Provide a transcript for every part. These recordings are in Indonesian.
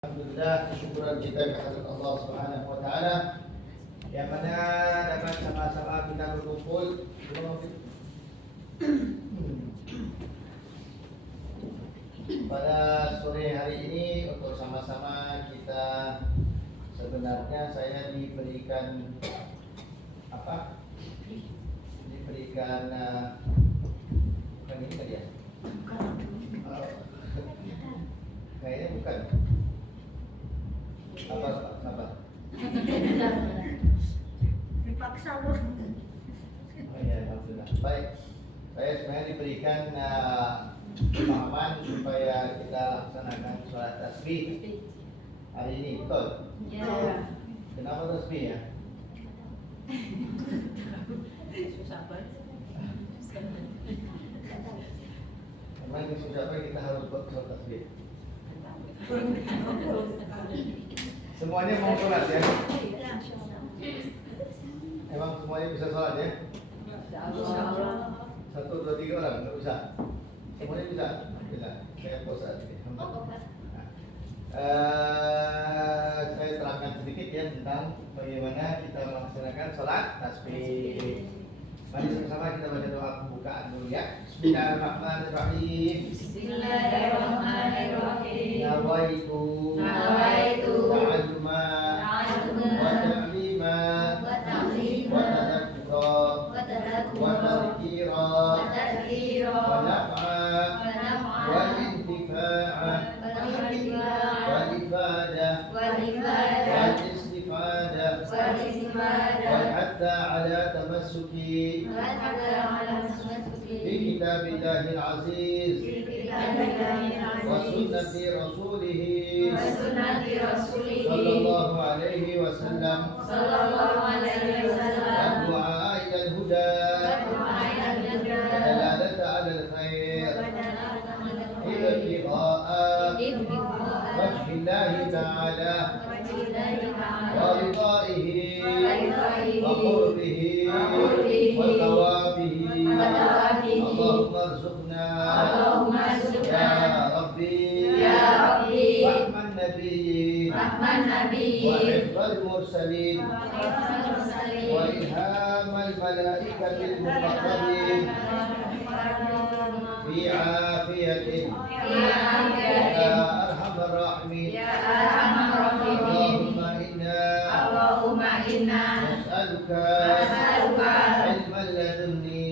Alhamdulillah, kesyukuran kita kehadirat Allah Subhanahu wa taala yang mana dapat sama-sama kita berkumpul pada sore hari ini untuk sama-sama kita. Sebenarnya saya diberikan apa? Diberikan bukan ini tadi ya? Kayaknya bukan. Apa? Dipaksa loh. Oh ya, alhamdulillah. Baik, saya sebenarnya diberikan pemahaman supaya kita laksanakan sholat tasbih hari ini, betul? Ya. Kenapa tasbih ya? Susah banget. Memang susah apa kita harus buat sholat tasbih? Semuanya mau sholat ya? Emang semuanya bisa sholat ya? Satu, dua, tiga orang, nggak usah. Semuanya bisa? Alhamdulillah. Saya puas saat ini. Alhamdulillah. Saya terangkan sedikit ya tentang bagaimana kita melaksanakan sholat tasbih. Mari sama-sama kita baca doa pembukaan dulu ya. Bismillahirrahmanirrahim. Bismillahirrahmanirrahim. Nawaitu ta'alluma wa ta'lima wa tadhakkura wa tadhkira wa naf'a wa intifa'a wa ifada wa istifada wa hatta ala tamassuki bi kitabillahi al-aziz wa sunnati rasulihi sallallahu alaihi wasallam wa du'a ila al-huda wa dalalata ala al-khair ibtigha'a wajhillahi ta'ala wa ridaihi wa qurbihi wa thawabihi Allahumma arzuqna ya Rabbi rahman nabiyyin wa hifdzal mursalin wa ilhamal malaikatil muqarrabin fi afiyatin ya arhamar rahimin Allahumma inna nas'aluka ilman ladunni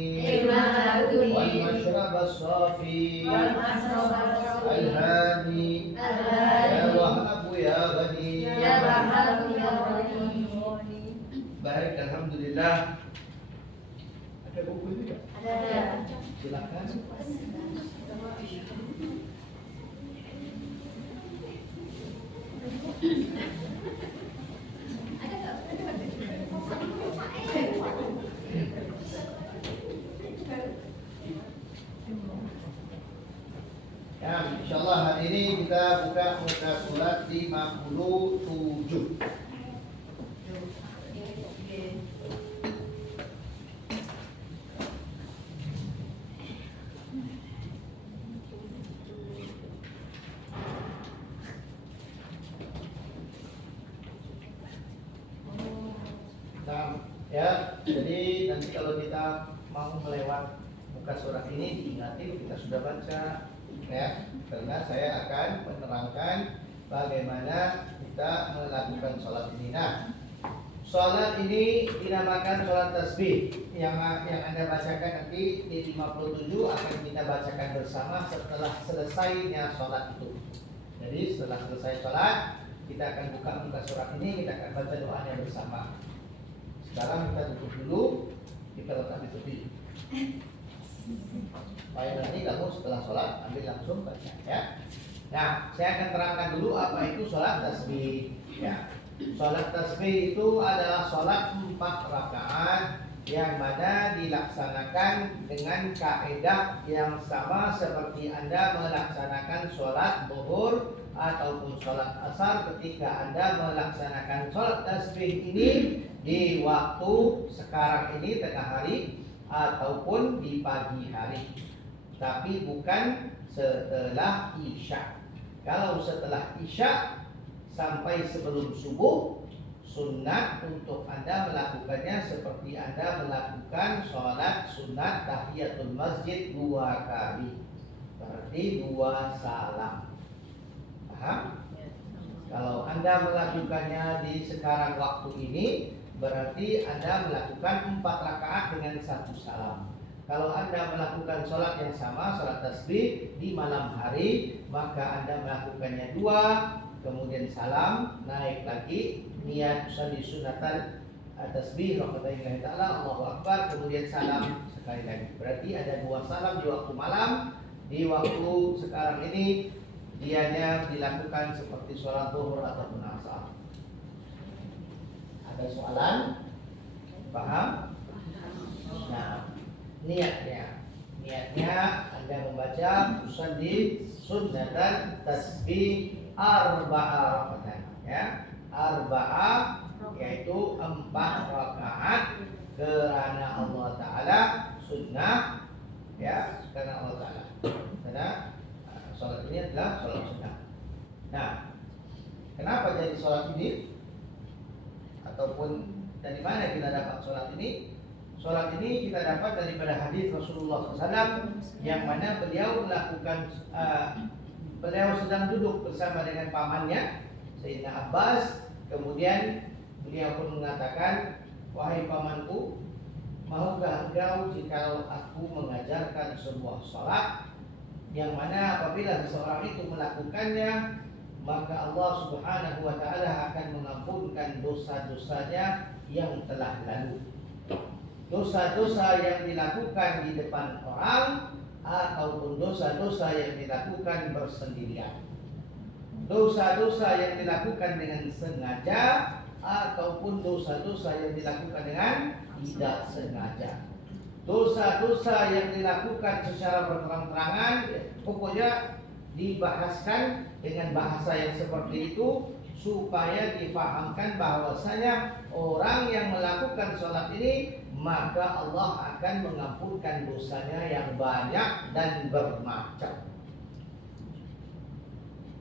wal mashrab as-safi al-hadi ya wahhab ya ghani. Baik, alhamdulillah. Ada buku juga? Ada. Silakan. Ya, insyaallah hari ini kita buka muka surat 57. Nah, ya, jadi nanti kalau kita mau melewat muka surat ini diingatin kita sudah baca ya, karena saya akan menerangkan bagaimana kita melakukan sholat ini. Nah, sholat ini dinamakan sholat tasbih. Yang Anda bacakan nanti di 57 akan kita bacakan bersama setelah selesainya sholat itu. Jadi setelah selesai sholat kita akan buka muka surat ini, kita akan baca doanya bersama. Sekarang kita tutup dulu, kita letak di tepi. Supaya nanti kamu setelah sholat ambil langsung baca ya. Nah, saya akan terangkan dulu apa itu sholat tasbih ya. Sholat tasbih itu adalah sholat 4 rakaat yang mana dilaksanakan dengan kaidah yang sama seperti Anda melaksanakan sholat zuhur ataupun sholat asar ketika Anda melaksanakan sholat tasbih ini di waktu sekarang ini tengah hari ataupun di pagi hari, tapi bukan setelah Isya. Kalau setelah Isya sampai sebelum subuh. Sunat untuk Anda melakukannya seperti Anda melakukan sholat sunat tahiyatul masjid 2 kali. Berarti 2 salam. Paham? Kalau Anda melakukannya di sekarang waktu ini, berarti Anda melakukan 4 rakaat dengan 1 salam. Kalau Anda melakukan sholat yang sama, sholat tasbih di malam hari, maka Anda melakukannya 2, kemudian salam, naik lagi, niat usalli sunatan tasbih rakaatain ta'ala, Allahu Akbar, kemudian salam sekali lagi. Berarti ada 2 salam di waktu malam. Di waktu sekarang ini dianya dilakukan seperti sholat zuhur ataupun asar. Ada soalan? Paham? Nah, niatnya Anda membaca usalli sunatan tasbih arba'a raka'at, ya. Arba'a yaitu 4 rakaat karena Allah Ta'ala, sunnah, ya, karena Allah Ta'ala. Karena sholat ini adalah sholat sunnah. Nah, kenapa jadi sholat ini? Ataupun dari mana kita dapat sholat ini? Sholat ini kita dapat daripada hadis Rasulullah SAW, yang mana beliau melakukan beliau sedang duduk bersama dengan pamannya Sayyidina Abbas. Kemudian beliau pun mengatakan, wahai pamanku, maukah engkau jikalau aku mengajarkan sebuah sholat yang mana apabila seseorang itu melakukannya, maka Allah Subhanahu wa Ta'ala akan mengampunkan dosa-dosanya yang telah lalu. Dosa-dosa yang dilakukan di depan orang ataupun dosa-dosa yang dilakukan bersendirian. Dosa-dosa yang dilakukan dengan sengaja ataupun dosa-dosa yang dilakukan dengan tidak sengaja. Dosa-dosa yang dilakukan secara berterang-terangan, pokoknya dibahaskan dengan bahasa yang seperti itu supaya difahamkan bahwasanya orang yang melakukan sholat ini, maka Allah akan mengampunkan dosanya yang banyak dan bermacam.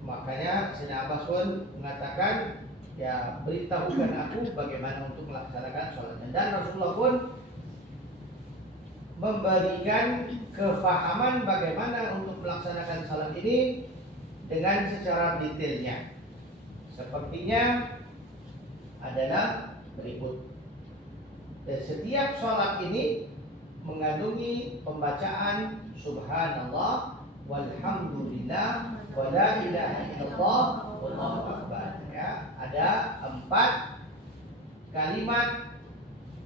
Makanya Sayyidina Abbas pun mengatakan, ya, beritahukan aku bagaimana untuk melaksanakan sholatnya. Dan Rasulullah pun memberikan kefahaman bagaimana untuk melaksanakan salat ini dengan secara detailnya. Sepertinya adalah berikut. Dan setiap salat ini mengandungi pembacaan subhanallah walhamdulillah wa la ilaha illallah wallahu akbar. Ya, ada 4 kalimat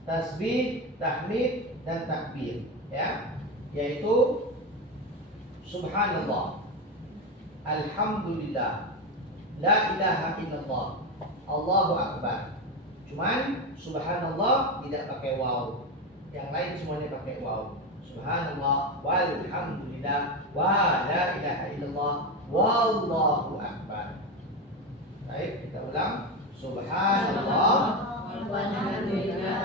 tasbih, tahmid dan takbir, ya, yaitu subhanallah, alhamdulillah, la ilaha illallah, Allahu akbar. Cuman subhanallah tidak pakai waw. Yang lain semuanya pakai waw. Subhanallah walhamdulillah wa la ilaha illallah wallahu akbar. Baik, kita ulang. Subhanallah walhamdulillah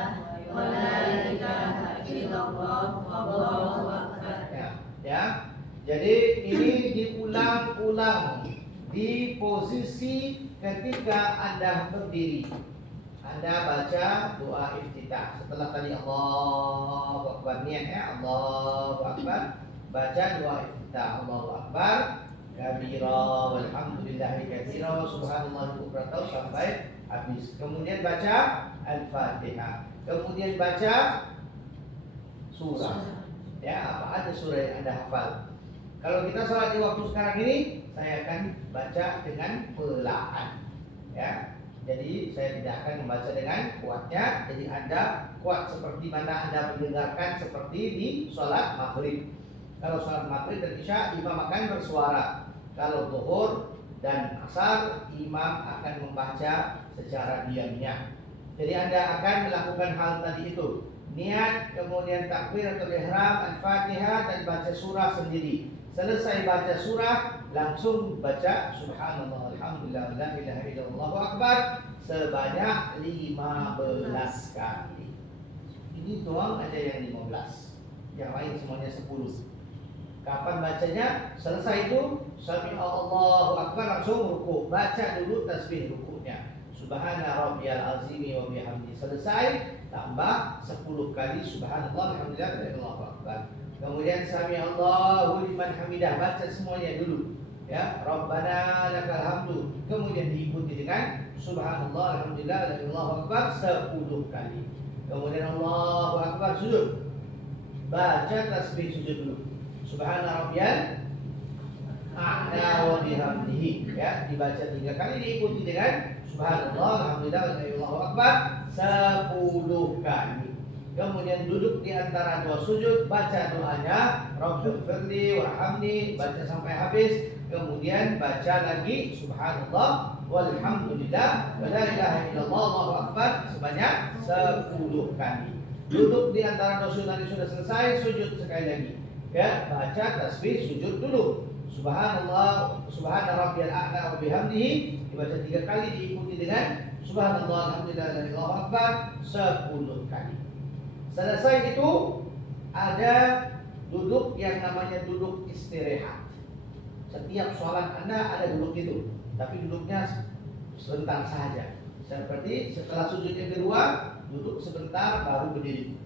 wa la ilaha illallah wallahu akbar. Ya. Jadi ini diulang-ulang di posisi ketika Anda berdiri. Anda baca doa iftitah. Setelah tadi Allahu akbar, niat, ya, Allahu akbar, baca doa iftitah. Allahu akbar kabira walhamdulillahi katsira subhanallah bukratan sampai habis. Kemudian baca Al-Fatihah. Kemudian baca surah. Ya, apa aja surah yang Anda hafal. Kalau kita sholat di waktu sekarang ini, saya akan baca dengan perlahan. Ya. Jadi saya tidak akan membaca dengan kuatnya. Jadi Anda kuat seperti mana Anda mendengarkan seperti di sholat maghrib. Kalau sholat maghrib dan isya, imam akan bersuara. Kalau zuhur dan asar, imam akan membaca secara diamnya. Jadi Anda akan melakukan hal tadi itu. Niat, kemudian takbir atau ihram, Al-Fatihah, dan baca surah sendiri. Selesai baca surah, langsung baca subhanallah alhamdulillah la ilaha illallah Allahu akbar sebanyak 15 kali. Ini doang aja yang 15. Yang lain semuanya 10. Kapan bacanya? Selesai itu Sami Allahu Akbar langsung ruku. Baca dulu tasbih rukunya. Subhana rabbiyal azimi wa bihamdi. Selesai tambah 10 kali subhanallah alhamdulillah dan Allahu akbar. Kemudian Sami Allahu liman hamidah, baca semuanya dulu. Ya, Rabbana lakal hamdu. Kemudian diikuti dengan subhanallah alhamdulillah dan Allahu akbar 10 kali. Kemudian Allahu akbar sujud. Baca tasbih sujud dulu. Subhana rabbiyal a'la wa bihamdihi, ya, dibaca 3 kali diikuti dengan subhanallah alhamdulillah wa Allahu akbar 10 kali. Kemudian duduk di antara dua sujud, baca doanya Rabbighfirli warhamni, baca sampai habis. Kemudian baca lagi subhanallah walhamdulillah wa la ilaha illallah Allahu akbar sebanyak 10 kali. Duduk di antara dua sujud tadi sudah selesai, sujud sekali lagi. Ya, baca tasbih sujud dulu. Subhanallah, subhana rabbiyal a'la wa bihamdihi dibaca 3 kali diikuti dengan subhanallah alhamdulillah dan Allahu akbar 10 kali. Selesai itu ada duduk yang namanya duduk istirahat. Setiap sholat Anda ada duduk itu, tapi duduknya sebentar saja. Seperti setelah sujud yang kedua, duduk sebentar baru berdiri.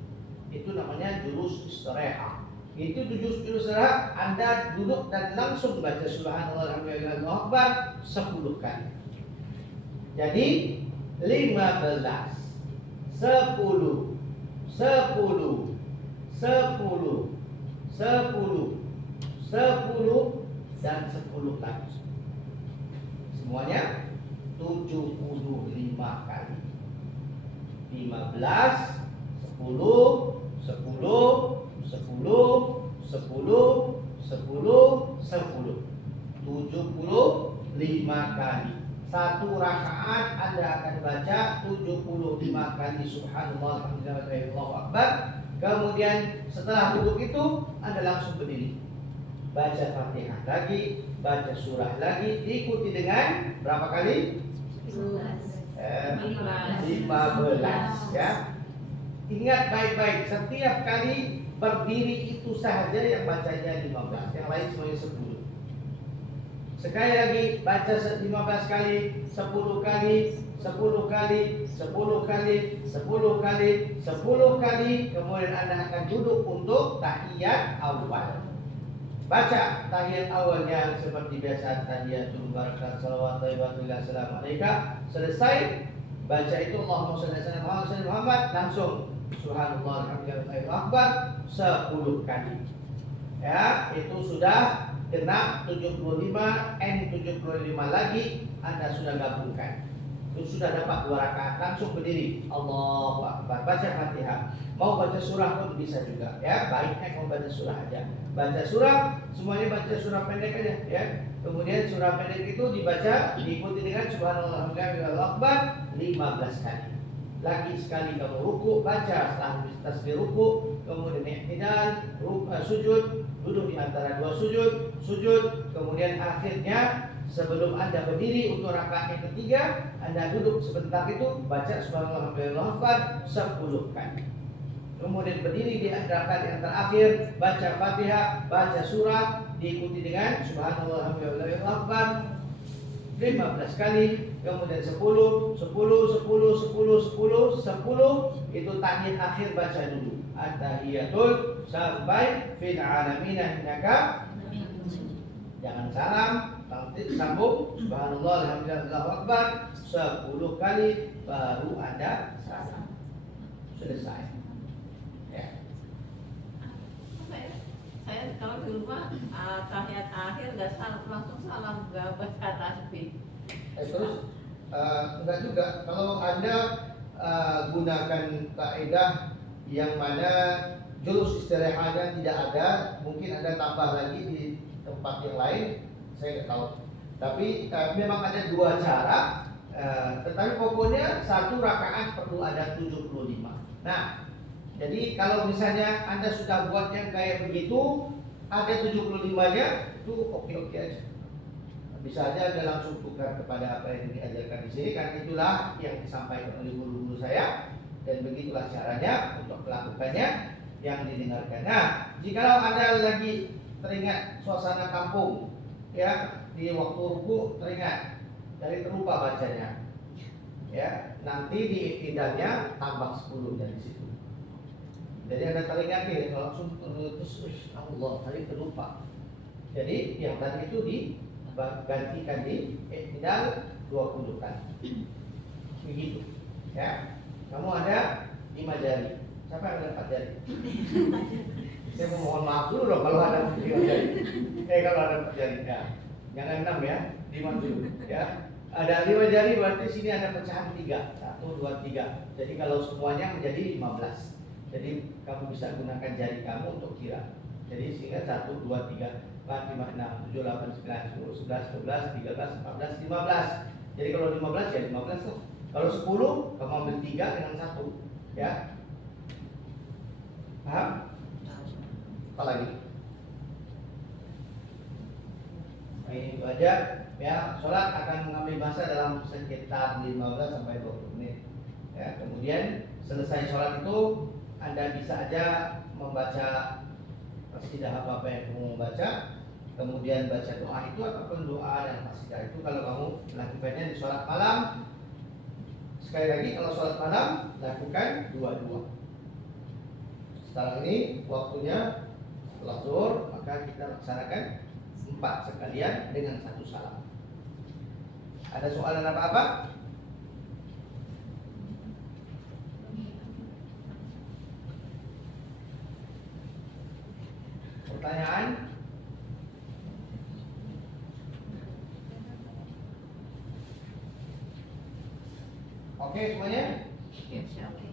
Itu namanya julus istirahat. Itu jurus istirahat, Anda duduk dan langsung baca subhanallah alhamdulillah Allahu akbar 10 kali. Jadi 15, 10, 10, 10, 10, 10 dan 10 lagi. Semuanya 75 kali. 15, 10, 10, 10, 10, 10, 10, 75 kali. Satu rakaat Anda akan baca 75 kali subhanallah alhamdulillah Allahu akbar. Kemudian setelah duduk itu Anda langsung berdiri. Baca Fatihah lagi, baca surah lagi, diikuti dengan berapa kali? 15, ya. Ingat baik-baik, setiap kali berdiri itu saja yang bacanya 15, yang lain semuanya 10. Sekali lagi baca 15 kali, 10 kali, 10 kali, 10 kali, 10 kali, 10 kali. Kemudian Anda akan duduk untuk tahiyat awal. Baca tahiyat awalnya seperti biasa, tahiyatul barakat salawat thayyibatullahi assalamu alayka. Selesai baca itu Allahumma shalli ala Muhammad, langsung subhanallah alhamdulillah Allahu akbar 10 kali. Ya, itu sudah genap 75, N75 lagi Anda sudah gabungkan. Itu sudah dapat 2 rakaat, langsung berdiri. Allahu akbar, baca Fatihah. Mau baca surah pun bisa juga, ya. Baiknya kalau baca surah aja. Baca surah, semuanya baca surah pendek aja, ya. Kemudian surah pendek itu dibaca diikuti dengan subhanallah Allahu akbar 15 kali. Lagi sekali kamu ruku, baca setelah tasbih ruku, kemudian i'tidal, sujud, duduk di antara dua sujud, kemudian akhirnya sebelum Anda berdiri untuk rakaat yang ketiga, Anda duduk sebentar itu baca subhanallah Allahu akbar 10 kali. Kemudian berdiri di rakaat yang terakhir, baca Fatihah, baca surah, diikuti dengan subhanallah Allahu akbar 15 kali. Kemudian 10, 10, 10, 10, 10, 10 itu tahiyat akhir baca dulu. At-tahiyatul sampai fil alamin innaka. Jangan salam, nanti sambung subhanallah alhamdulillah Allahu akbar 10 kali baru Anda salam. Selesai. Ya. Saya kalau di rumah tahiyat akhir nggak salam, langsung salam, nggak baca tasbih. Terus enggak juga kalau Anda gunakan kaidah yang mana jurus istirahatnya tidak ada, mungkin Anda tambah lagi di tempat yang lain, saya nggak tahu. Tapi memang ada 2 cara, tetapi pokoknya 1 rakaat perlu ada 75. Nah, jadi kalau misalnya Anda sudah buat yang kayak begitu, ada 75-nya, itu oke-oke aja. Bisa aja Anda langsung tukar kepada apa yang diajarkan di sini, kan itulah yang disampaikan oleh guru-guru saya, dan begitulah caranya untuk melakukannya yang didengarkan. Nah, jikalau Anda lagi teringat suasana kampung, ya, di waktu ruku teringat, jadi terlupa bacanya, ya, nanti di iktidalnya tambah 10 dari situ. Jadi Anda teringat nih, langsung terus Allah tadi terlupa. Jadi yang tadi itu digantikan di iktidal 20 kan. Begitu. Ya. Kamu ada 5 jari. Siapa yang ada 4 jari? Saya mohon maaf dulu dong kalau ada 5 jari. Kalau ada 4 jari ya. Jangan 6 ya, 5 dulu ya. Ada 5 jari berarti sini ada pecahan 3. 1, 2, 3. Jadi kalau semuanya menjadi 15. Jadi kamu bisa gunakan jari kamu untuk kira. Jadi sehingga 1, 2, 3, 4, 5, 6, 7, 8, 9, 10, 11, 12, 13, 14, 15. Jadi kalau 15 ya 15 tuh. Kalau 10 kamu ambil 3 dengan 1, ya. Paham? Apa lagi? Nah, ini itu aja. Ya, sholat akan mengambil masa dalam sekitar 15 sampai 20 menit. Ya, kemudian selesai sholat itu Anda bisa aja membaca qasidah apa yang kamu membaca, kemudian baca doa itu ataupun doa dan qasidah itu kalau kamu melakukannya di sholat malam. Sekali lagi kalau sholat malam lakukan dua-dua. Sekarang ini waktunya setelah zuhur, maka kita laksanakan 4 sekalian dengan 1 salam. Ada soalan apa-apa? Pertanyaan? Oke semuanya? Insya Allah.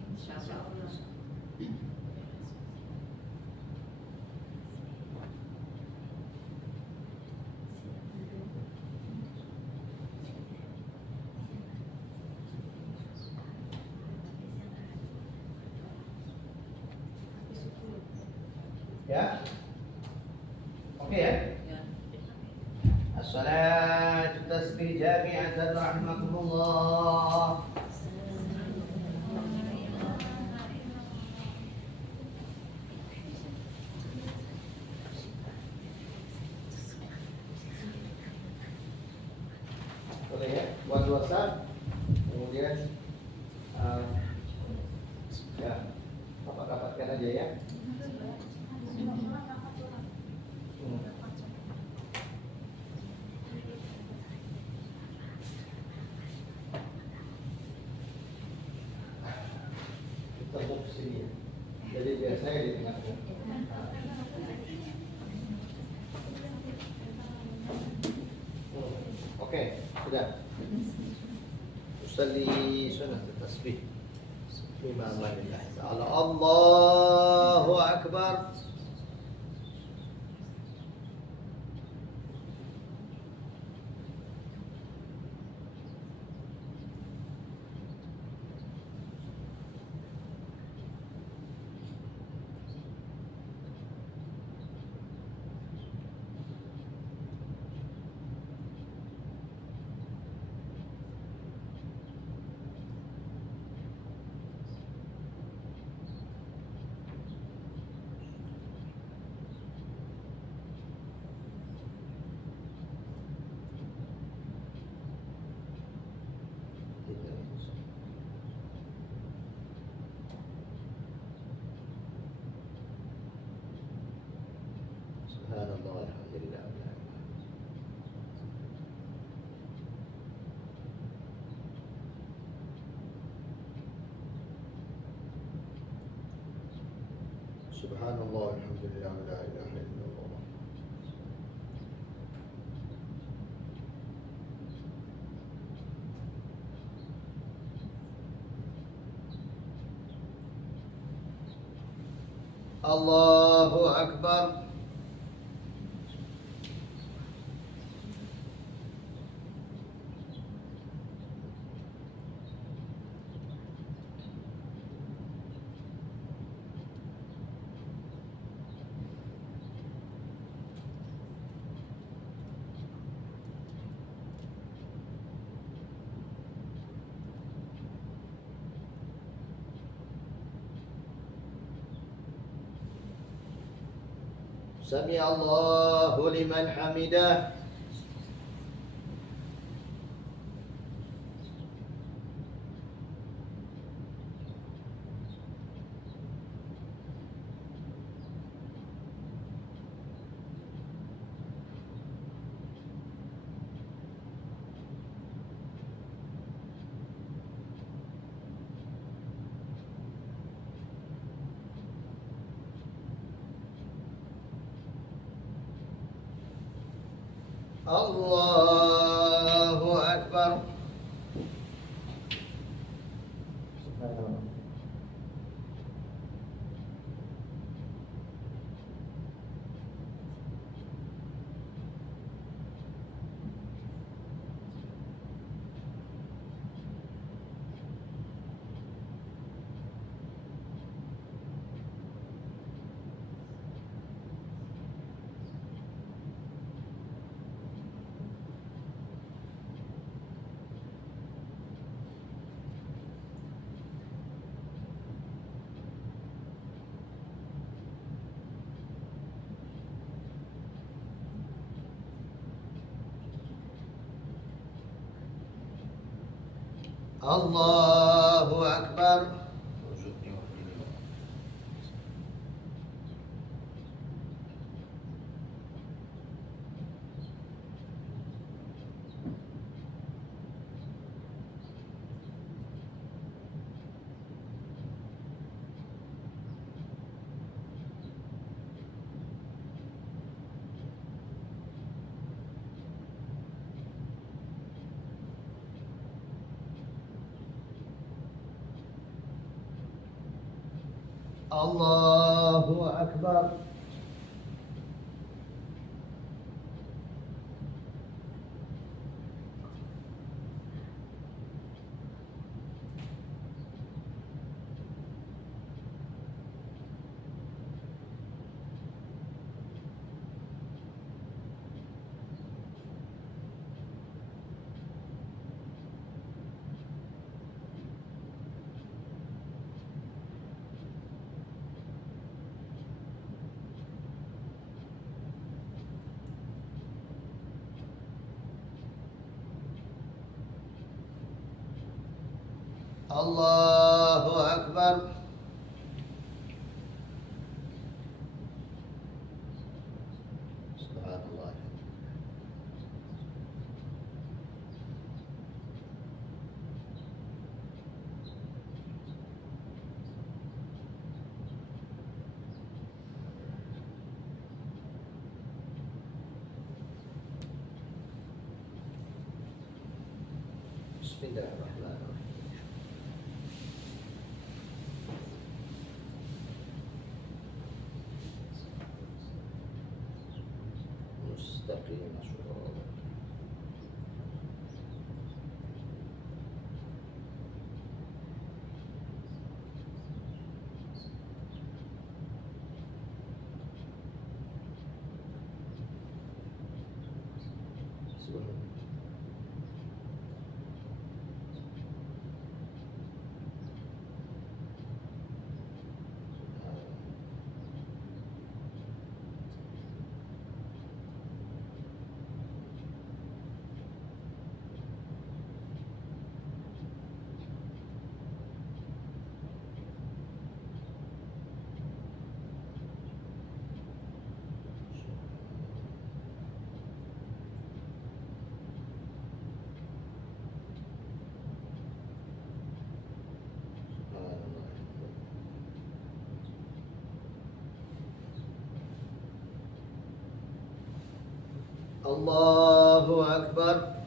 Ya? Oke ya? Ya. As-salatu tasbih jami'atan rahimakumullah. Boleh ya? Buat WhatsApp. Kemudian ya, rapatkan aja ya. Tepuk sini ya. Jadi biasanya di tengah-tengah. Oke, sudah. Usalli sunnah tasbih. Bismillahirrahmanirrahim. Allahu akbar. Subhanallah, alhamdulillah. Subhanallah, alhamdulillah, la ilaha illallah. Allahu akbar. Sami Allahu liman hamidah. Allahu Akbar. Allahu Akbar. Allahu Akbar. Allahu Akbar. Subhanallah. Bismillahirrahmanirrahim. Mustaqim as-sirat. Allahu Akbar.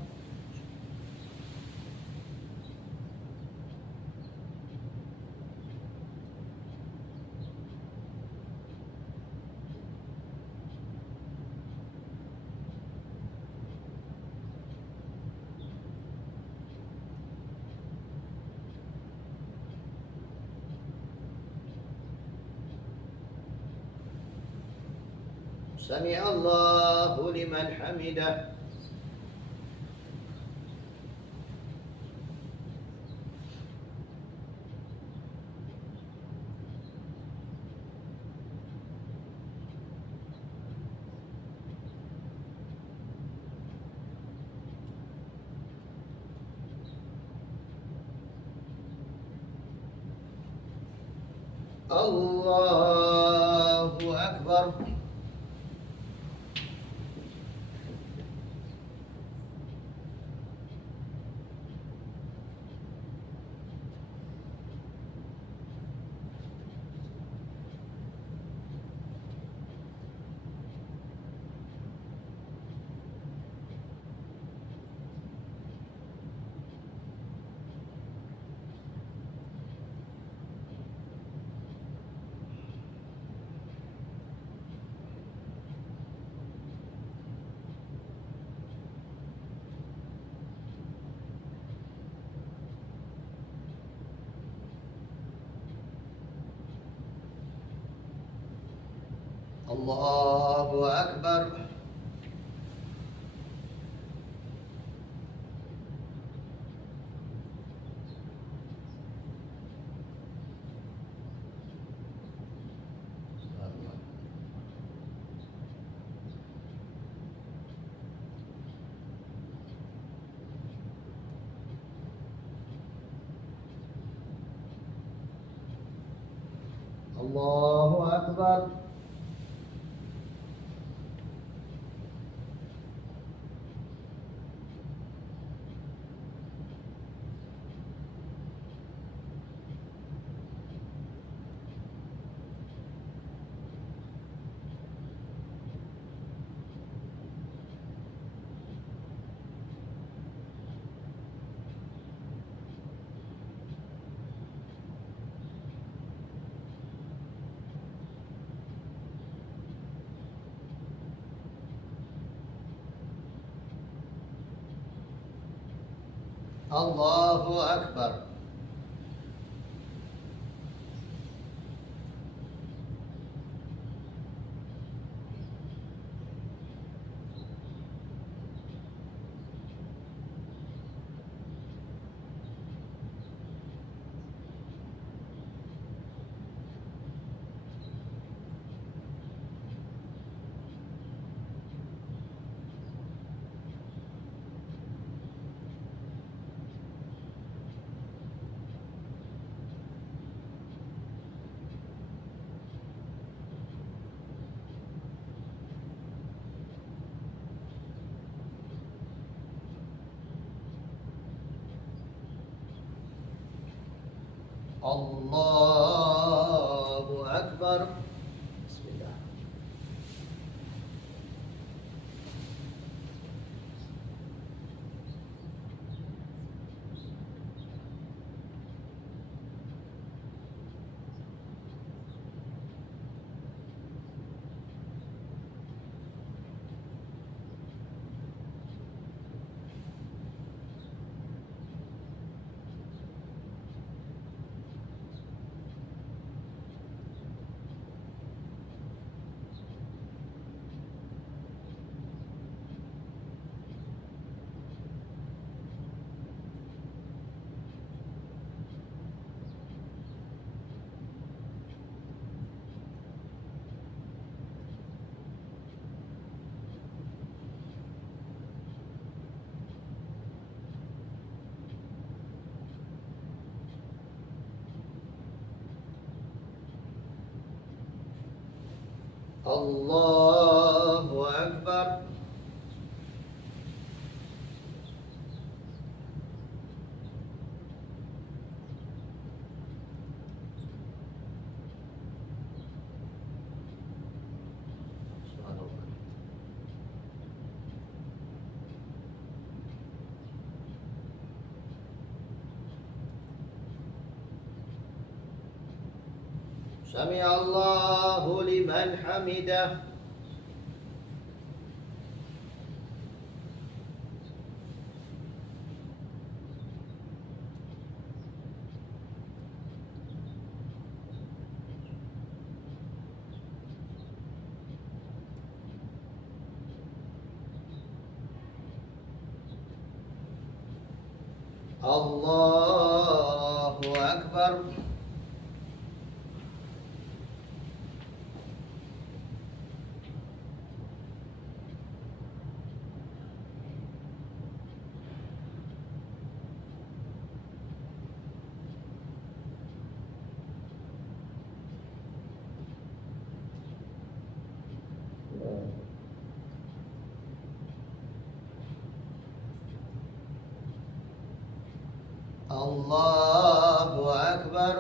Sami Allahu liman hamidah. Allahu Akbar. Allahu Akbar. Allahu Akbar. Allahu Akbar. Allahu Akbar. Bismillah. Allahu Akbar. Sami Allahu liman hamidah. Allahu Akbar. Allahu Akbar.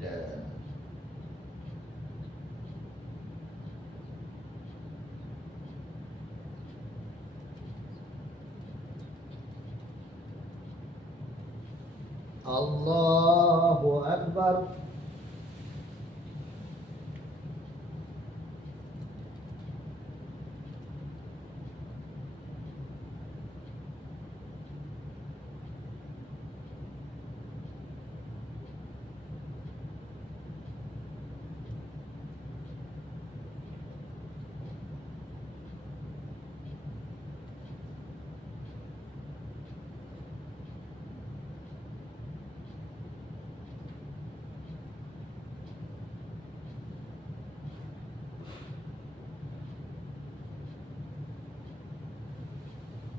La. Allahu Akbar.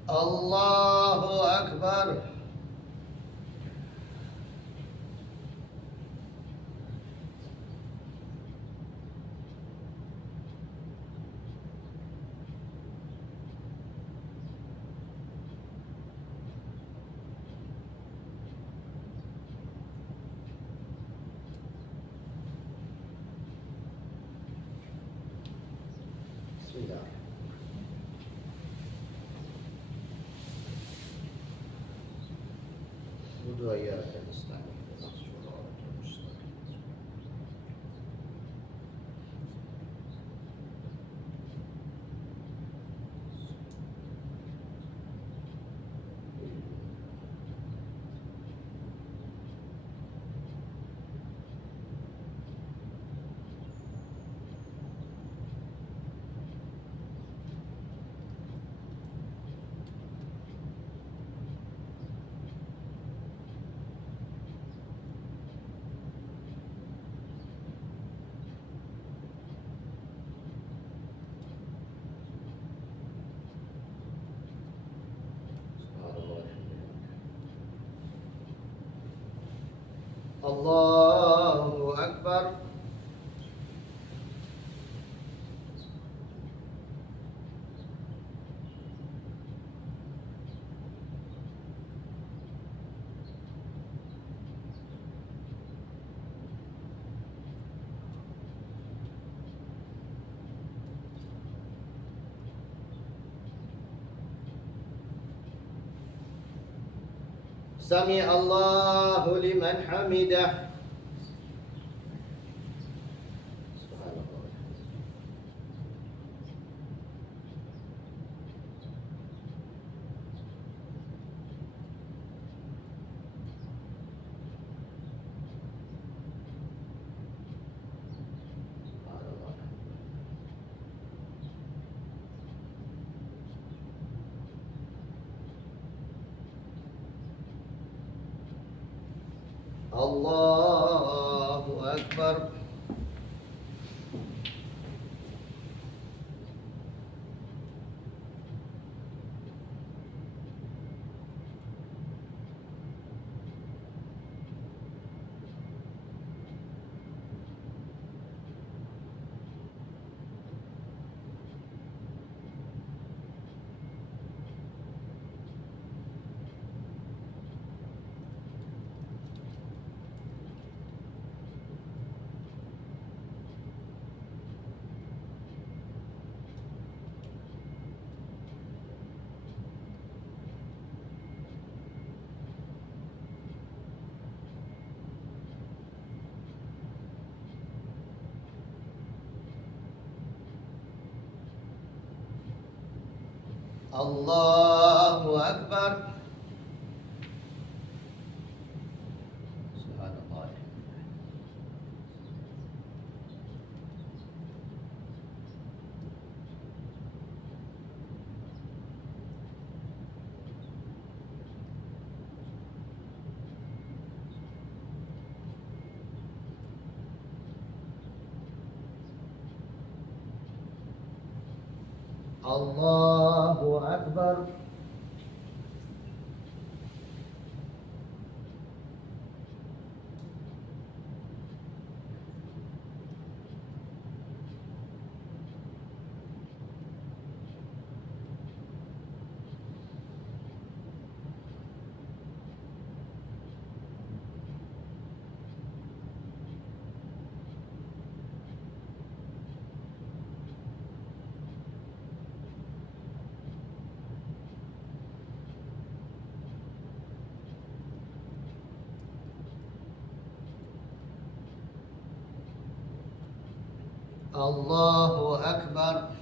Allahu Akbar. Bismillah. Wudu iyyaka nasta'in. Shiratal mustaqim. Allahu Akbar. Sami Allahu liman hamidah. Subhanallah. Subhanallah. Allahu Akbar. Allahu Akbar. Subhanallah. Allahu Akbar. Allahu Akbar.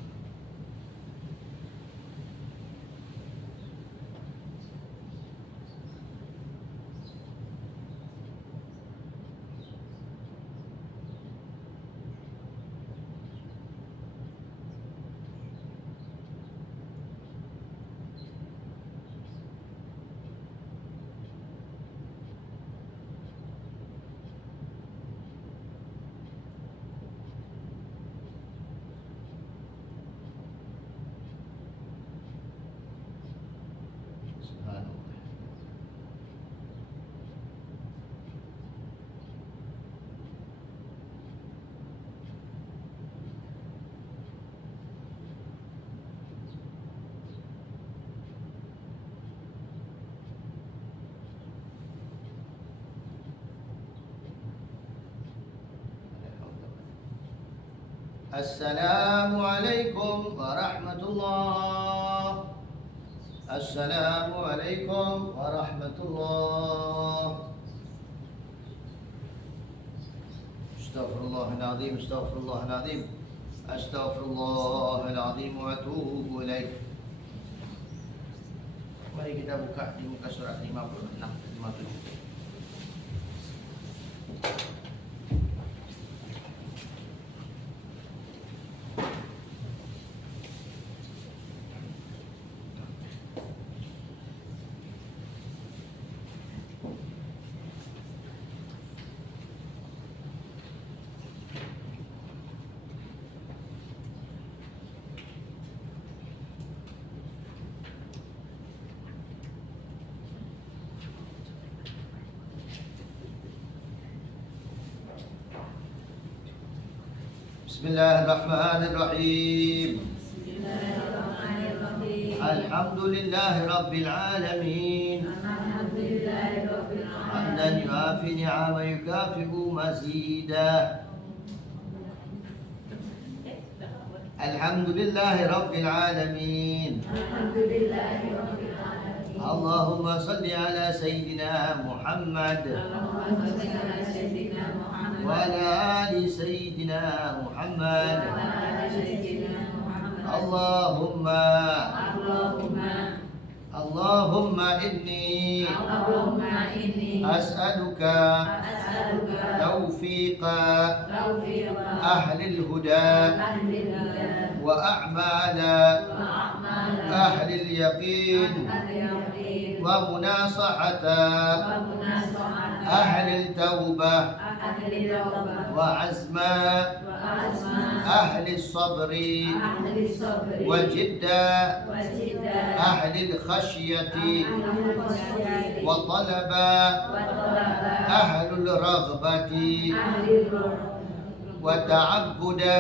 Assalamualaikum warahmatullah. Assalamualaikum warahmatullah. Astaghfirullahaladzim, astaghfirullahaladzim, astaghfirullahaladzim wa atubu ilaih. Mari kita buka di muka surat 56 dan 57. Bismillahirrahmanirrahim. Alhamdulillahi Rabbil Alamin. Hamdan yuafi ni'ama yukafi'u mazidah. Alhamdulillahi Rabbil Alamin. Allahumma salli ala Sayyidina Muhammad wa ala ali Sayyidina Muhammad. Allahumma inni as'aluka taufiqa ahlil huda wa a'mala ahlil yaqin wa munasahata ahlil tawbah wa azma ahli sabri wa jidda ahli khashyati wa talaba ahli raghbati wa ta'abbuda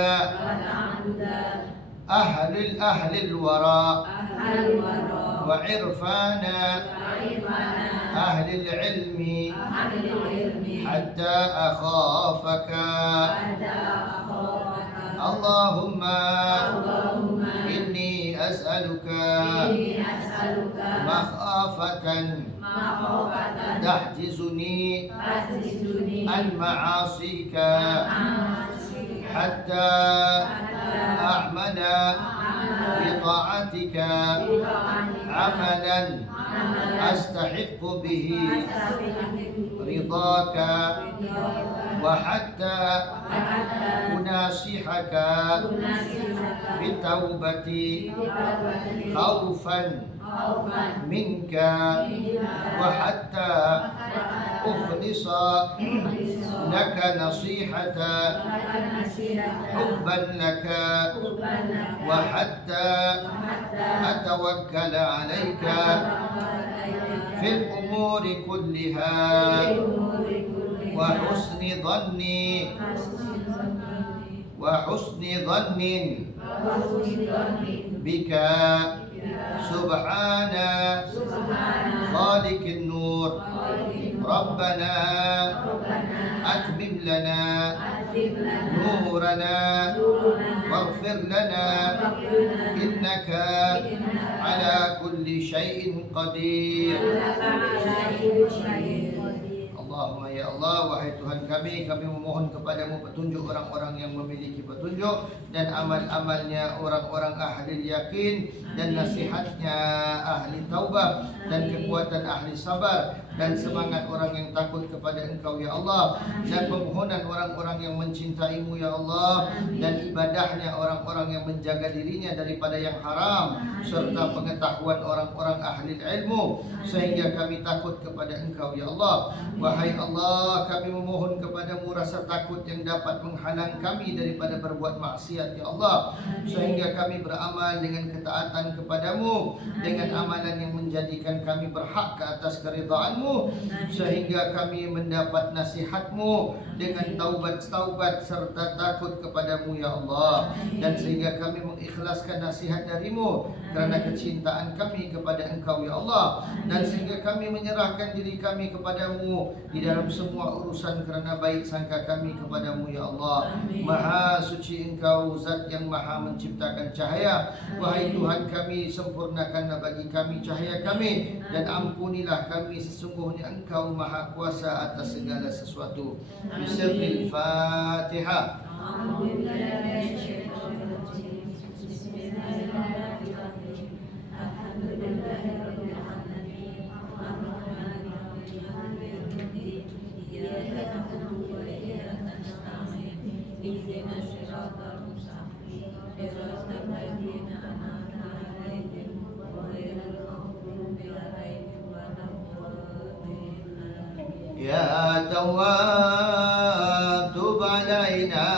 ahli wara wa irfana ahli ilmi hatta akhafaka. Allahumma inni as'aluka makhafatan tahjizuni an ma'asika hatta a'mala bi ta'atika amalan astahiqqu bihi ridaka wa hatta unasihaka bitawbati khawfan minka wa hatta ukhlisa laka nasihata hubban laka wa hatta atawakkala alayka fil umuri kulliha wa husni dhannin bika subhana khaliqin nur. Rabbana atmim lana nurana waghfir lana innaka ala kulli syai'in qadir. Allahumma ya Allah, wahai Tuhan kami memohon kepadamu petunjuk orang-orang yang memiliki petunjuk, dan amal-amalnya orang-orang ahli yakin, dan nasihatnya ahli taubah, dan kekuatan ahli sabar, dan semangat orang yang takut kepada Engkau ya Allah, dan permohonan orang-orang yang mencintaimu ya Allah, dan ibadahnya orang-orang yang menjaga dirinya daripada yang haram, serta pengetahuan orang-orang ahli ilmu, sehingga kami takut kepada Engkau ya Allah. Wahai Allah, kami memohon kepadamu rasa takut yang dapat menghalang kami daripada berbuat maksiat ya Allah, sehingga kami beramal dengan ketaatan kepadamu, dengan amalan yang menjadikan kami berhak ke atas keridhaanmu, sehingga kami mendapat nasihatmu dengan taubat serta takut kepadamu ya Allah, dan sehingga kami mengikhlaskan nasihat darimu kerana kecintaan kami kepada Engkau ya Allah, dan sehingga kami menyerahkan diri kami kepadamu di dalam semua urusan kerana baik sangka kami kepadamu ya Allah. Maha suci Engkau, Zat yang maha menciptakan cahaya. Wahai Tuhan kami, sempurnakanlah bagi kami cahaya kami, dan ampunilah kami, sesungguhnya Engkau maha kuasa atas segala sesuatu. Bismillahirrahmanirrahim. Fatihah. Ya Tawwab tub alaina,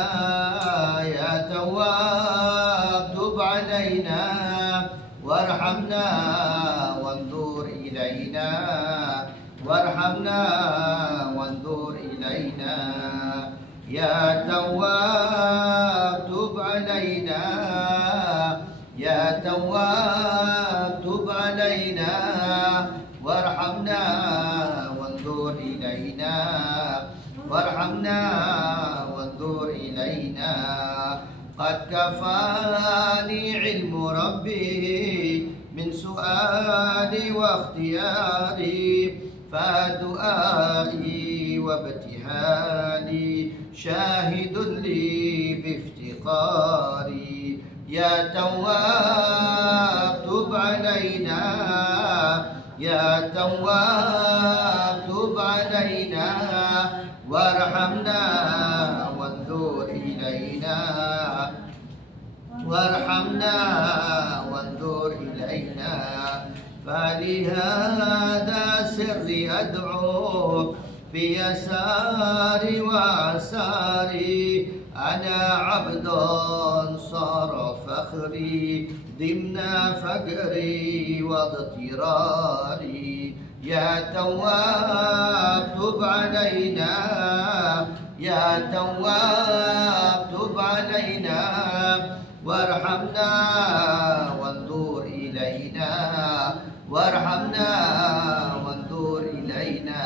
Ya Tawwab tub alaina, warhamna wanzur ilaina, warhamna wanzur ilaina. Ya Tawwab tub alaina, Ya Tawwab tub alaina, warhamna wanzur ilaina, warhamna wanzur ilaina. Qad kafani ilmu Rabbi min su'ali wa ikhtiyari, fadu'ai wa ibtihali syahidun li biftiqari. Ya Tawwab tub alaina, Ya Tawwab tub alaina, warhamna wanzur ilaina, warhamna wanzur ilaina. فلهذا سري أدعو في يساري وعساري، أنا عبد صار فخري ضمن فقري واضطراري. يا تواب تب علينا، يا تواب تب علينا، وارحمنا وانظر إلينا، وارحمنا وانظر إلينا.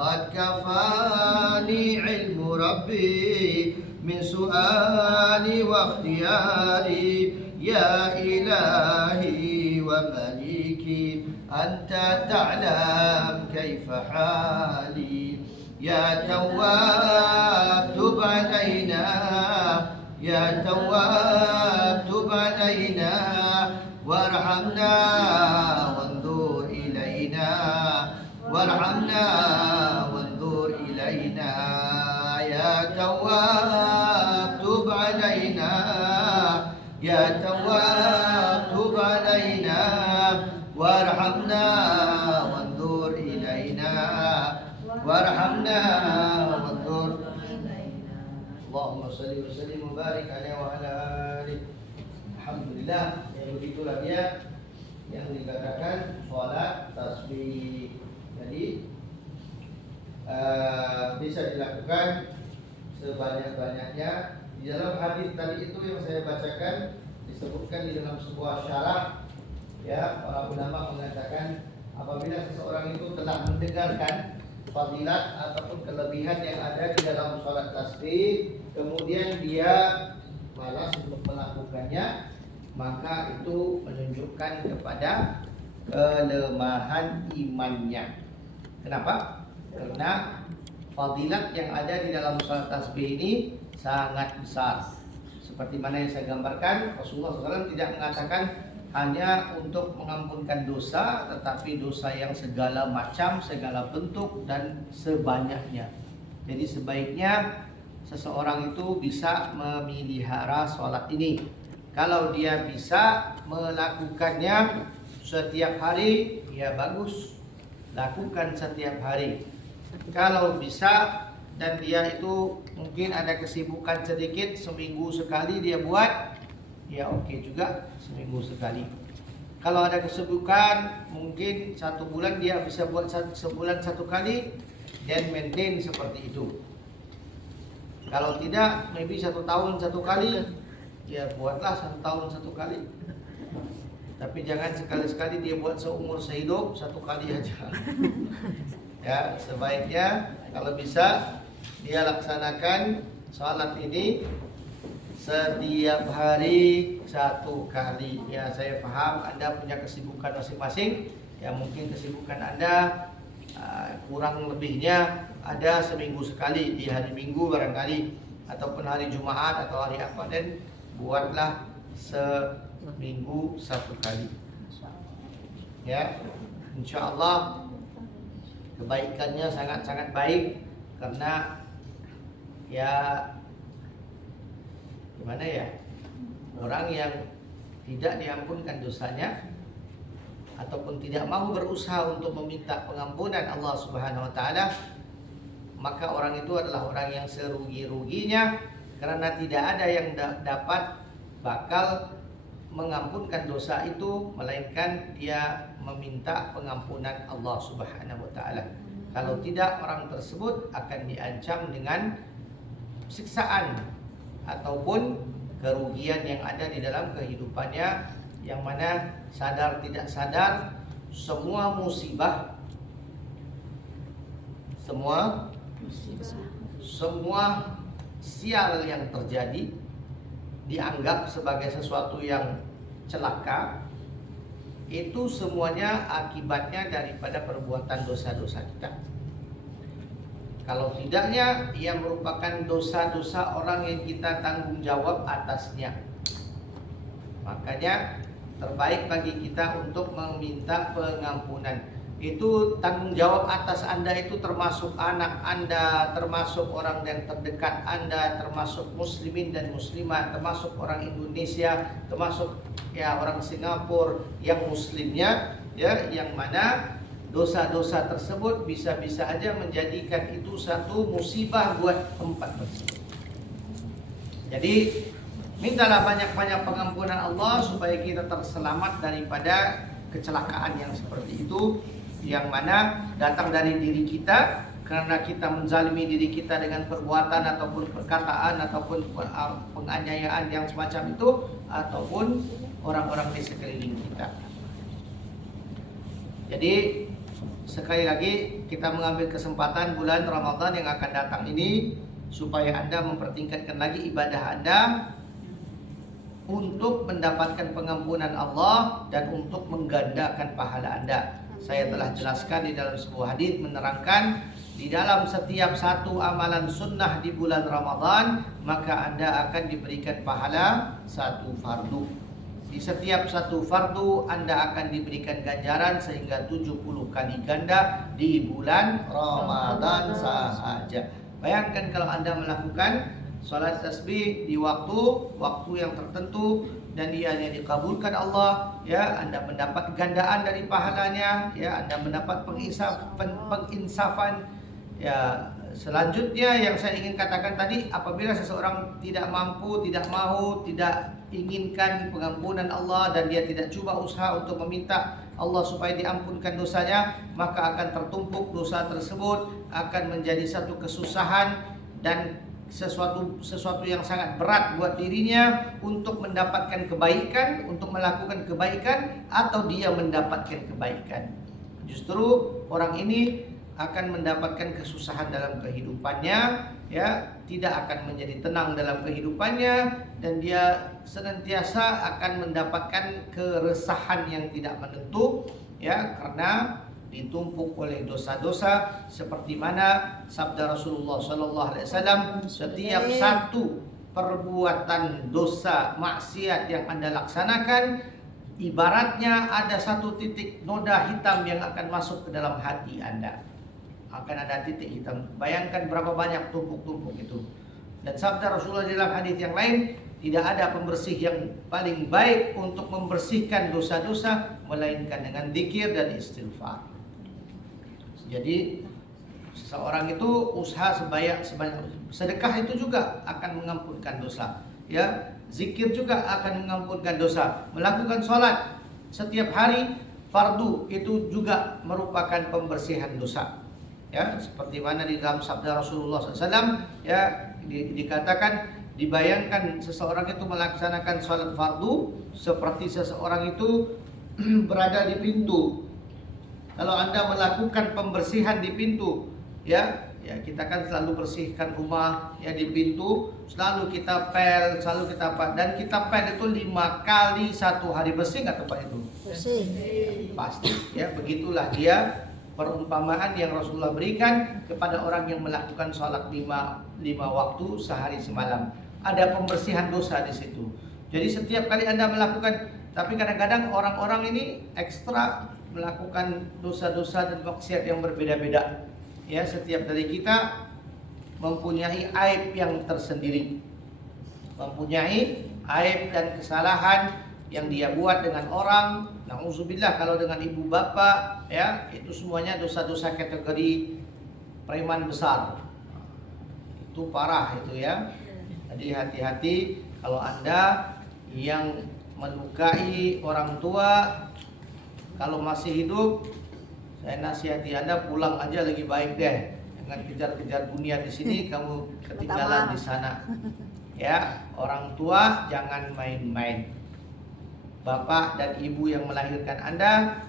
قد كفاني علم ربي من سؤالي واختياري، يا إلهي ومليكي أنت تعلم كيف حالي. يا تواب تب علينا، يا تواب تب علينا، وارحمنا وانظر إلينا، وارحمنا وانظر إلينا. يا تواب تب علينا، يا تواب تب علينا، وارحمنا وانظر إلينا، وارحمنا وانظر. Allahumma salli wa sallim wa barik alaihi wa ala alihi. Alhamdulillah, ya begitulah dia yang dikatakan sholat tasbih. Jadi bisa dilakukan sebanyak-banyaknya. Di dalam hadis tadi itu yang saya bacakan disebutkan di dalam sebuah syarah, ya, para ulama mengatakan apabila seseorang itu telah mendengarkan fadilat ataupun kelebihan yang ada di dalam sholat tasbih, kemudian dia malas untuk melakukannya, maka itu menunjukkan kepada kelemahan imannya. Kenapa? Karena fadilat yang ada di dalam salat tasbih ini sangat besar. Seperti mana yang saya gambarkan, Rasulullah SAW tidak mengatakan hanya untuk mengampunkan dosa, tetapi dosa yang segala macam, segala bentuk dan sebanyaknya. Jadi sebaiknya seseorang itu bisa memelihara sholat ini. Kalau dia bisa melakukannya setiap hari, ya bagus, lakukan setiap hari. Kalau bisa dan dia itu mungkin ada kesibukan sedikit, seminggu sekali dia buat, ya oke juga seminggu sekali. Kalau ada kesibukan mungkin 1 bulan dia bisa buat sebulan 1 kali dan maintain seperti itu. Kalau tidak, maybe 1 tahun 1 kali, ya buatlah 1 tahun 1 kali. Tapi jangan sekali-sekali dia buat seumur sehidup 1 kali aja. Ya, sebaiknya kalau bisa dia laksanakan salat ini setiap hari 1 kali. Ya, saya paham Anda punya kesibukan masing-masing. Ya, mungkin kesibukan Anda kurang lebihnya ada seminggu sekali di hari Minggu barangkali, ataupun hari Jumat atau hari apa, dan buatlah seminggu 1 kali. Ya, insya Allah kebaikannya sangat-sangat baik, karena ya gimana ya, orang yang tidak diampunkan dosanya ataupun tidak mau berusaha untuk meminta pengampunan Allah Subhanahu wa taala, maka orang itu adalah orang yang serugi-ruginya, karena tidak ada yang dapat bakal mengampunkan dosa itu melainkan dia meminta pengampunan Allah Subhanahu wa taala. Kalau tidak, orang tersebut akan diancam dengan siksaan ataupun kerugian yang ada di dalam kehidupannya, yang mana sadar tidak sadar semua musibah, semua sial yang terjadi dianggap sebagai sesuatu yang celaka, itu semuanya akibatnya daripada perbuatan dosa-dosa kita. Kalau tidaknya, ia merupakan dosa-dosa orang yang kita tanggung jawab atasnya. Makanya terbaik bagi kita untuk meminta pengampunan. Itu tanggung jawab atas Anda, itu termasuk anak Anda, termasuk orang yang terdekat Anda, termasuk muslimin dan muslimat, termasuk orang Indonesia, termasuk ya orang Singapura yang muslimnya, ya, yang mana dosa-dosa tersebut bisa-bisa aja menjadikan itu satu musibah buat tempat tersebut. Jadi mintalah banyak-banyak pengampunan Allah supaya kita terselamat daripada kecelakaan yang seperti itu, yang mana datang dari diri kita karena kita menzalimi diri kita dengan perbuatan ataupun perkataan ataupun penganiayaan yang semacam itu, ataupun orang-orang di sekeliling kita. Jadi sekali lagi kita mengambil kesempatan bulan Ramadan yang akan datang ini supaya Anda mempertingkatkan lagi ibadah Anda untuk mendapatkan pengampunan Allah dan untuk menggandakan pahala Anda. Saya telah jelaskan di dalam sebuah hadis menerangkan di dalam setiap satu amalan sunnah di bulan Ramadan, maka Anda akan diberikan pahala 1 fardu. Di setiap 1 fardu Anda akan diberikan ganjaran sehingga 70 kali ganda di bulan Ramadan saja. Bayangkan kalau Anda melakukan salat tasbih di waktu yang tertentu dan ianya dikabulkan Allah, ya, Anda mendapat gandaan dari pahalanya, ya, Anda mendapat penginsafan. Ya, selanjutnya yang saya ingin katakan tadi, apabila seseorang tidak mampu, tidak mau, tidak inginkan pengampunan Allah dan dia tidak coba usaha untuk meminta Allah supaya diampunkan dosanya, maka akan tertumpuk dosa tersebut, akan menjadi satu kesusahan dan sesuatu yang sangat berat buat dirinya untuk mendapatkan kebaikan, untuk melakukan kebaikan, atau dia mendapatkan kebaikan. Justru orang ini akan mendapatkan kesusahan dalam kehidupannya, ya, tidak akan menjadi tenang dalam kehidupannya, dan dia senantiasa akan mendapatkan keresahan yang tidak menentu, ya, karena ditumpuk oleh dosa-dosa, seperti mana sabda Rasulullah Sallallahu Alaihi Wasallam, setiap satu perbuatan dosa maksiat yang Anda laksanakan, ibaratnya ada satu titik noda hitam yang akan masuk ke dalam hati Anda. Akan ada titik hitam. Bayangkan berapa banyak tumpuk-tumpuk itu. Dan sabda Rasulullah dalam hadis yang lain, tidak ada pembersih yang paling baik untuk membersihkan dosa-dosa melainkan dengan zikir dan istighfar. Jadi seseorang itu usaha sebanyak sedekah itu juga akan mengampunkan dosa, ya. Zikir juga akan mengampunkan dosa. Melakukan sholat setiap hari fardu itu juga merupakan pembersihan dosa, ya. Seperti mana di dalam sabda Rasulullah SAW, ya, dikatakan, dibayangkan seseorang itu melaksanakan sholat fardu seperti seseorang itu berada di pintu. Kalau Anda melakukan pembersihan di pintu, ya kita kan selalu bersihkan rumah, ya, di pintu, selalu kita pel, selalu kita apa, dan kita pel itu 5 kali satu hari. Bersih nggak tempat itu? Bersih. Pasti, ya. Begitulah dia perumpamaan yang Rasulullah berikan kepada orang yang melakukan sholat 5 waktu sehari semalam. Ada pembersihan dosa di situ. Jadi setiap kali Anda melakukan, tapi kadang-kadang orang-orang ini ekstra melakukan dosa-dosa dan maksiat yang berbeda-beda. Ya, setiap dari kita mempunyai aib yang tersendiri, mempunyai aib dan kesalahan yang dia buat dengan orang. Nauzubillah, kalau dengan ibu bapak, ya, itu semuanya dosa-dosa kategori preman besar. Itu parah itu, ya. Jadi hati-hati kalau Anda yang melukai orang tua kalau masih hidup. Saya nasihati Anda, pulang aja lagi baik deh. Jangan kejar-kejar dunia di sini, kamu ketinggalan di sana. Ya, orang tua jangan main-main. Bapak dan ibu yang melahirkan Anda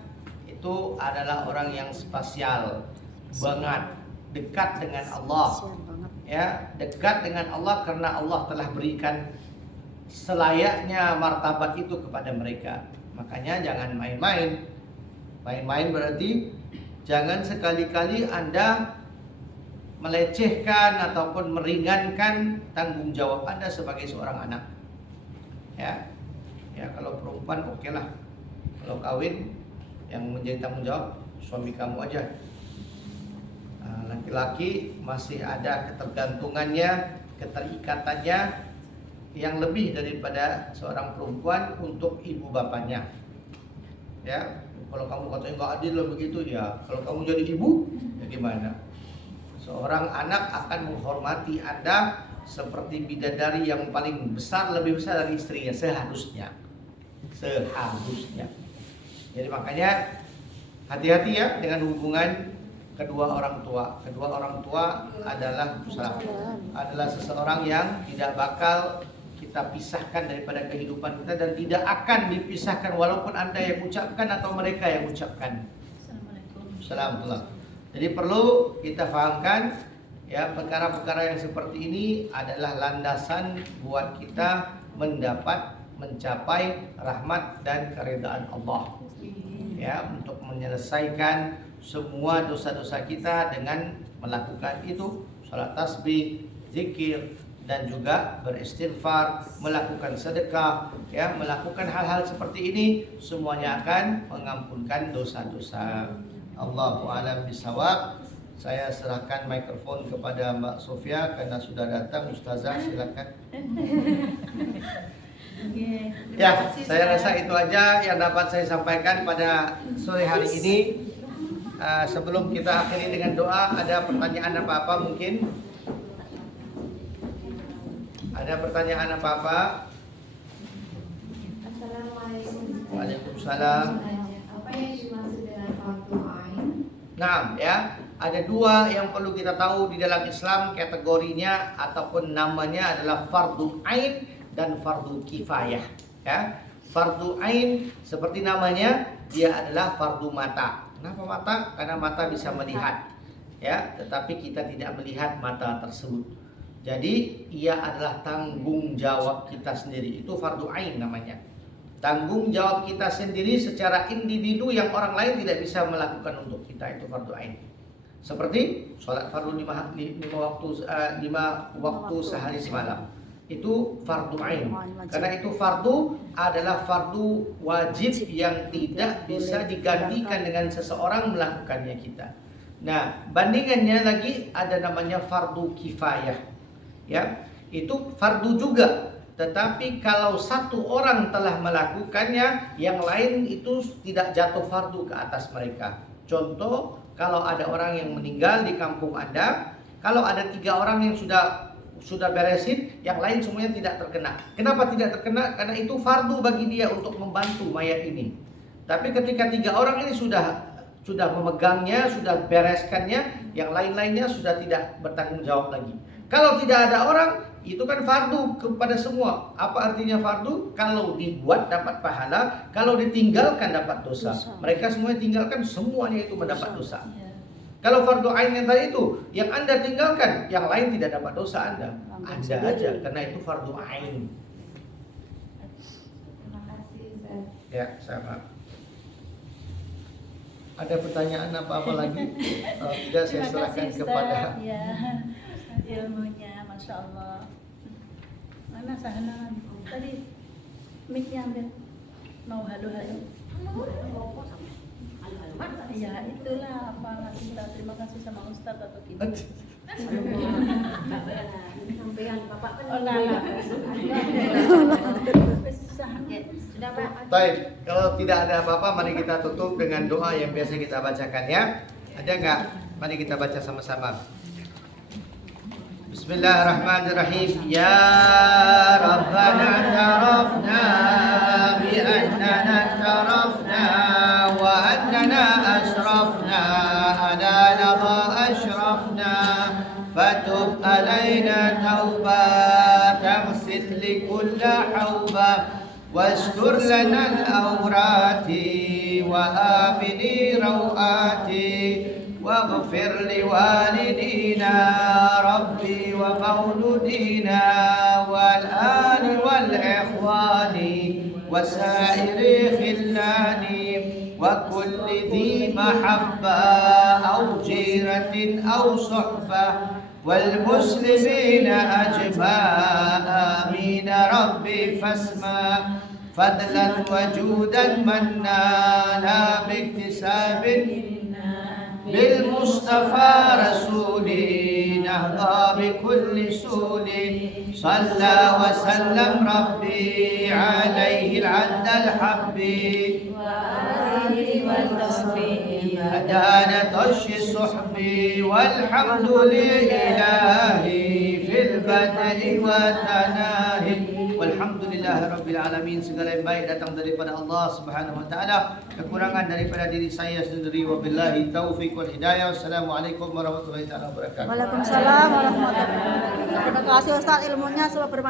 itu adalah orang yang spesial banget, dekat dengan Allah. Ya, dekat dengan Allah karena Allah telah berikan selayaknya martabat itu kepada mereka. Makanya jangan main-main. Main-main berarti jangan sekali-kali Anda melecehkan ataupun meringankan tanggung jawab Anda sebagai seorang anak. Ya, kalau perempuan oke lah. Kalau kawin yang menjadi tanggung jawab suami kamu aja. Laki-laki masih ada ketergantungannya, keterikatannya yang lebih daripada seorang perempuan untuk ibu bapaknya. Ya, kalau kamu katanya nggak adil lah begitu, ya. Kalau kamu jadi ibu, ya gimana? Seorang anak akan menghormati Anda seperti bidadari yang paling besar, lebih besar dari istrinya seharusnya. Jadi makanya hati-hati ya dengan hubungan kedua orang tua. Kedua orang tua adalah seseorang yang tidak bakal kita pisahkan daripada kehidupan kita dan tidak akan dipisahkan walaupun Anda yang ucapkan atau mereka yang ucapkan. Assalamualaikum. Jadi perlu kita fahamkan, ya, perkara-perkara yang seperti ini adalah landasan buat kita mencapai rahmat dan keridhaan Allah. Ya, untuk menyelesaikan semua dosa-dosa kita dengan melakukan itu, salat tasbih, zikir, dan juga beristighfar, melakukan sedekah, ya, melakukan hal-hal seperti ini semuanya akan mengampunkan dosa-dosa. Allahu a'lam bishawab. Saya serahkan mikrofon kepada Mbak Sofia karena sudah datang. Ustazah, silakan. Ya, saya rasa itu aja yang dapat saya sampaikan pada sore hari ini. Sebelum kita akhiri dengan doa, ada pertanyaan apa-apa mungkin? Ada pertanyaan apa-apa? Assalamualaikum. Waalaikumsalam. Apa yang dimaksud dengan fardu ain? Nah, ya, ada dua yang perlu kita tahu di dalam Islam, kategorinya ataupun namanya adalah fardu ain dan fardu kifayah. Ya, fardu ain seperti namanya, dia adalah fardu mata. Kenapa mata? Karena mata bisa melihat, ya, tetapi kita tidak melihat mata tersebut. Jadi ia adalah tanggung jawab kita sendiri. Itu fardu ain namanya. Tanggung jawab kita sendiri secara individu yang orang lain tidak bisa melakukan untuk kita, itu fardu ain. Seperti sholat fardu lima waktu sehari semalam, itu fardu ain. Karena itu fardu adalah fardu wajib yang tidak bisa digantikan dengan seseorang melakukannya kita. Nah, bandingannya lagi ada namanya fardu kifayah. Ya, itu fardu juga. Tetapi kalau satu orang telah melakukannya, yang lain itu tidak jatuh fardu ke atas mereka. Contoh, kalau ada orang yang meninggal di kampung Anda, kalau ada 3 orang yang sudah beresin, yang lain semuanya tidak terkena. Kenapa tidak terkena? Karena itu fardu bagi dia untuk membantu mayat ini. Tapi ketika 3 orang ini sudah memegangnya, sudah bereskannya, yang lain-lainnya sudah tidak bertanggung jawab lagi. Kalau tidak ada orang, itu kan fardu kepada semua. Apa artinya fardu? Kalau dibuat dapat pahala, kalau ditinggalkan dapat dosa. Mereka semua tinggalkan, semuanya itu mendapat dosa. Kalau fardu ain yang tadi itu, yang Anda tinggalkan, yang lain tidak dapat dosa Anda. Anda aja, karena itu fardu ain. Terima kasih Ustaz. Ya, sama. Ada pertanyaan apa-apa lagi? Tidak, saya serahkan kepada ya, ilmunya, masya Allah. Mana sana tadi mic-nya ambil, mau halo-halo. Ya itulah apa nanti kita terima kasih sama Ustadz atau kita. Sampean Bapak kan. Oh lala. Sudah Pak. Baik, kalau tidak ada apa-apa, mari kita tutup dengan doa yang biasa kita bacakan ya. Ada nggak? Mari kita baca sama-sama. Bismillahirrahmanirrahim. Ya Rabbana tarafna bi annana tarafna wa annana asrafna ala lama ashrafna fatub alaina tauba tamsit li kulla hauba واستر لنا الأورات وآمن روآتي واغفر لوالدينا ربي ومولودينا والآل والإخوان وسائر خلاني وكل ذي محبة أو جيرة أو صحبة والمسلمين أجمع آمين ربي فاسمع فضلا وجودا منانا باكتساب بالمصطفى رسولي نهضى بكل سول صلى وسلم ربي عليه العد الحبي وآله وصحبه هدانا طش الصحب والحمد لله في البدء والتناهي walhamdulillahi rabbil alamin. Segala yang baik datang daripada Allah Subhanahu wa taala, kekurangan daripada diri saya sendiri. Wabillahi taufiq wal hidayah. Wassalamualaikum warahmatullahi wabarakatuh. Waalaikumsalam warahmatullahi wabarakatuh. Terima kasih Ustaz, ilmunya sudah bermanfaat.